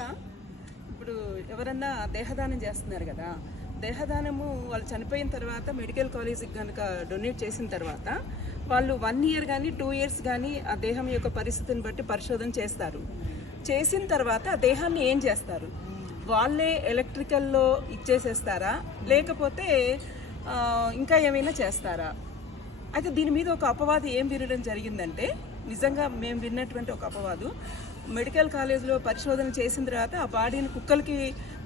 ఇంకా ఇప్పుడు ఎవరన్నా దేహదానం చేస్తున్నారు కదా, దేహదానము వాళ్ళు చనిపోయిన తర్వాత మెడికల్ కాలేజీకి కనుక డొనేట్ చేసిన తర్వాత వాళ్ళు 1 year కానీ 2 years కానీ ఆ దేహం యొక్క పరిస్థితిని బట్టి పరిశోధన చేస్తారు. చేసిన తర్వాత ఆ దేహాన్ని ఏం చేస్తారు? వాళ్ళే ఎలక్ట్రికల్లో ఇచ్చేసేస్తారా, లేకపోతే ఇంకా ఏమైనా చేస్తారా? అయితే దీని మీద ఒక అపవాదు ఏం వినడం జరిగిందంటే, నిజంగా మేము విన్నటువంటి ఒక అపవాదు, మెడికల్ కాలేజ్లో పరిశోధన చేసిన తర్వాత ఆ బాడీని కుక్కలకి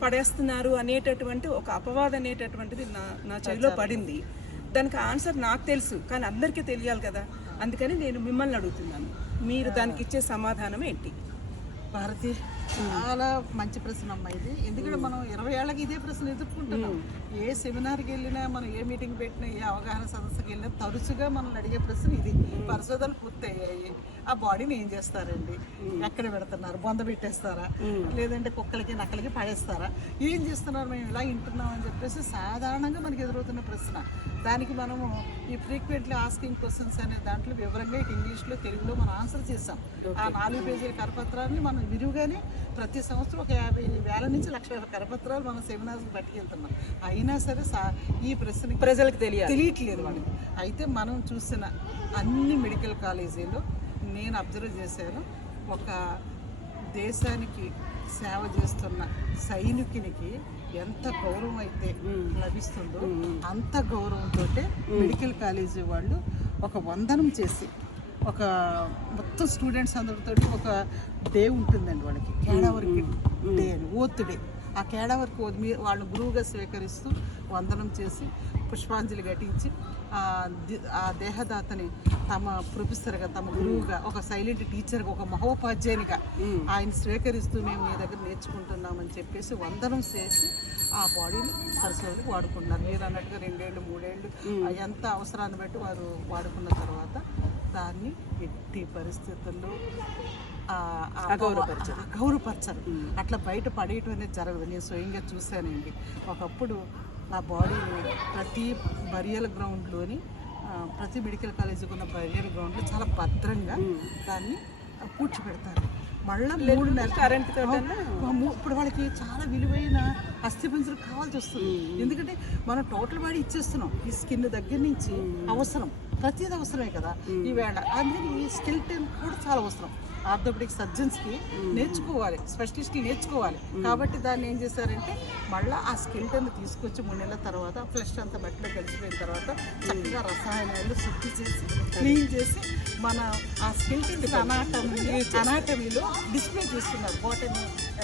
పడేస్తున్నారు అనేటటువంటి ఒక అపవాదం అనేటటువంటిది నా చెవిలో పడింది. దానికి ఆన్సర్ నాకు తెలుసు, కానీ అందరికీ తెలియాలి కదా. అందుకని నేను మిమ్మల్ని అడుగుతున్నాను, మీరు దానికి ఇచ్చే సమాధానం ఏంటి? భారతి, చాలా మంచి ప్రశ్న అమ్మా ఇది. ఎందుకంటే మనం 20 ఏళ్ళకి ఇదే ప్రశ్న ఎదుర్కొంటున్నాం. ఏ సెమినార్కి వెళ్ళినా, మనం ఏ మీటింగ్ పెట్టినా, ఏ అవగాహన సదస్సుకి వెళ్ళినా తరచుగా మనల్ని అడిగే ప్రశ్న ఇది. పరిశోధనలు పూర్తయ్యాయి, ఆ బాడీని ఏం చేస్తారండి, ఎక్కడ పెడుతున్నారు, బొంద పెట్టేస్తారా, లేదంటే కుక్కలకి నక్కలకి పడేస్తారా, ఏం చేస్తున్నారు, మేము ఇలా వింటున్నాం అని చెప్పేసి సాధారణంగా మనకి ఎదురవుతున్న ప్రశ్న. దానికి మనము ఈ ఫ్రీక్వెంట్లీ ఆస్కింగ్ క్వశ్చన్స్ అనే దాంట్లో వివరంగా ఇటు ఇంగ్లీష్లో తెలుగులో మనం ఆన్సర్ చేసాం. ఆ 4 పేజీల కరపత్రాన్ని మనం విరివిగానే ప్రతి సంవత్సరం ఒక 50,000 నుంచి 1,00,000 కరపత్రాలు మనం సెమినార్స్కి పట్టుకెళ్తున్నాం. అయినా సరే ఈ ప్రశ్న ప్రజలకు తెలియట్లేదు వాళ్ళకి. అయితే మనం చూసిన అన్ని మెడికల్ కాలేజీలో నేను అబ్జర్వ్ చేశాను, ఒక దేశానికి సేవ చేస్తున్న సైనికునికి ఎంత గౌరవం అయితే లభిస్తుందో అంత గౌరవంతో మెడికల్ కాలేజీ వాళ్ళు ఒక వందనం చేసి, ఒక మొత్తం స్టూడెంట్స్ అందరితో ఒక డే ఉంటుందండి వాళ్ళకి, కేడావర్క్ డే అని, ఓత్ డే. ఆ కేడావర్క్ వాళ్ళు గురువుగా స్వీకరిస్తూ వందనం చేసి పుష్పాంజలి ఘటించి ఆ దేహదాతని తమ ప్రొఫెసర్గా, తమ గురువుగా, ఒక సైలెంట్ టీచర్గా, ఒక మహోపాధ్యాయునిగా ఆయన స్వీకరిస్తూ మేము మీ దగ్గర నేర్చుకుంటున్నామని చెప్పేసి వందనం చేసి ఆ బాడీని పరిశోధనకు వాడుకున్నారు. మీరు అన్నట్టుగా 2 ఏళ్ళు 3 ఏళ్ళు ఎంత అవసరాన్ని బట్టి వారు వాడుకున్న తర్వాత దాన్ని ఎట్టి పరిస్థితుల్లో గౌరవపరచరు. అట్లా బయట పడేయటం అనేది జరగదు. నేను స్వయంగా చూశానండి. ఒకప్పుడు ఆ బాడీని ప్రతి బరియల్ గ్రౌండ్లోని, ప్రతి మెడికల్ కాలేజీకి ఉన్న బరియల్ గ్రౌండ్లో చాలా భద్రంగా దాన్ని పూడ్చిపెడతారు. మళ్ళీ 3 నెలలు కరెంట్తో ఇప్పుడు వాళ్ళకి చాలా విలువైన అస్థిపంజరం కావాల్సి వస్తుంది. ఎందుకంటే మనం టోటల్ బాడీ ఇచ్చేస్తున్నాం. ఈ స్కిన్ దగ్గర నుంచి అవసరం, ప్రతిదీ అవసరమే కదా ఈవేళ. అందుకని ఈ స్కెల్టన్ కూడా చాలా అవసరం. ఆర్థోపెడిక్ సర్జన్స్కి నేర్చుకోవాలి, స్పెషలిస్టులు నేర్చుకోవాలి. కాబట్టి దాన్ని ఏం చేశారంటే మళ్ళీ ఆ స్కెల్టన్ తీసుకొచ్చి 3 నెలల తర్వాత ఫ్లెష్ అంతా బట్టలో కలిసిపోయిన తర్వాత చక్కగా రసాయనాలు శుద్ధి చేసి క్లీన్ చేసి మన ఆ స్కెల్టన్ అనాటమీలో డిస్ప్లే చేస్తున్నారు. బాటనీ